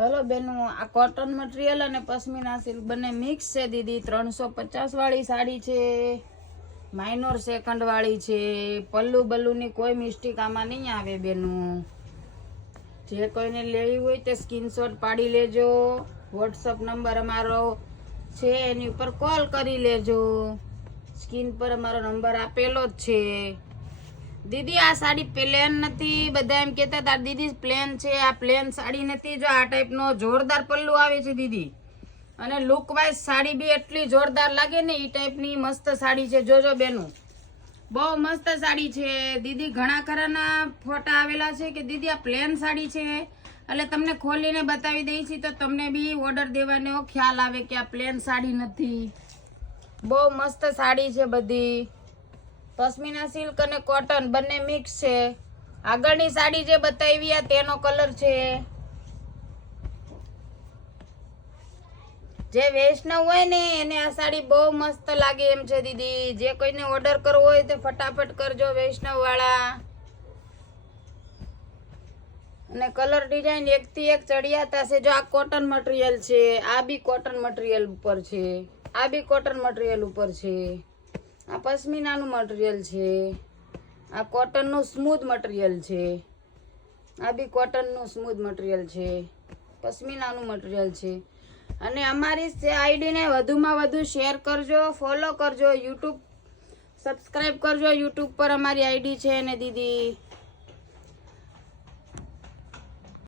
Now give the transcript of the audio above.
Hello Bennu आ cotton material अने pashmina silk बने mix है दीदी 350 वाली साड़ी है माइनर सेकंड वाली है पल्लू बल्लू नी कोई मिस्टेक आमा नहीं आवे बेनू जे कोई ने लेवी होय ते स्क्रीनशॉट पाड़ी लेजो व्हाट्सएप नंबर अमारो छे एनी ऊपर कॉल करी लेजो स्क्रीन पर अमारो नंबर आपेलो ज छे दीदी आ साड़ी प्लेन नथी बधा एम कहता था दीदी प्लेन छे आ प्लेन साड़ी नथी जो आ टाइप नो जोरदार पल्लू आवे छे दीदी अने लुक वाइज साड़ी भी एटली जोरदार लागे ने ई टाइप नी मस्त साड़ी छे जोजो बेनू बहु मस्त साड़ी छे दीदी घणा खराना फोटा आवेला छे कि दीदी आ प्लेन साड़ी छे એટલે તમને ખોલીને બતાવી દઈ છી તો તમને બી ઓર્ડર દેવાનો ખ્યાલ આવે કે આ પ્લેન સાડી નથી બહુ મસ્ત સાડી છે બધી पश्मीना सिल्क અને કોટન બંને મિક્સ છે આગળની સાડી જે બતાવી આ તેનો કલર છે જે વૈષ્ણવ હોય ને એને આ સાડી બહુ મસ્ત લાગે એમ છે દીદી જે કોઈને ઓર્ડર કરવો હોય તો ફટાફટ કરજો વૈષ્ણવ વાળા અને કલર ડિઝાઇન એક થી એક ચડિયાતા છે જો આ કોટન મટીરીયલ છે આ બી કોટન મટીરીયલ ઉપર છે આ બી કોટન મટીરીયલ ઉપર છે आ पश्मीना नु मटीरियल छे आ कॉटन नु स्मूथ मटीरियल छे आ बी कॉटन नु स्मूथ मटीरियल छे पश्मीना नु मटीरियल छे अने अमारी आईडी ने वधुमां वधु शेर करजो फॉलो करजो यूट्यूब सब्सक्राइब करजो यूट्यूब पर अमारी आईडी छे ने दीदी।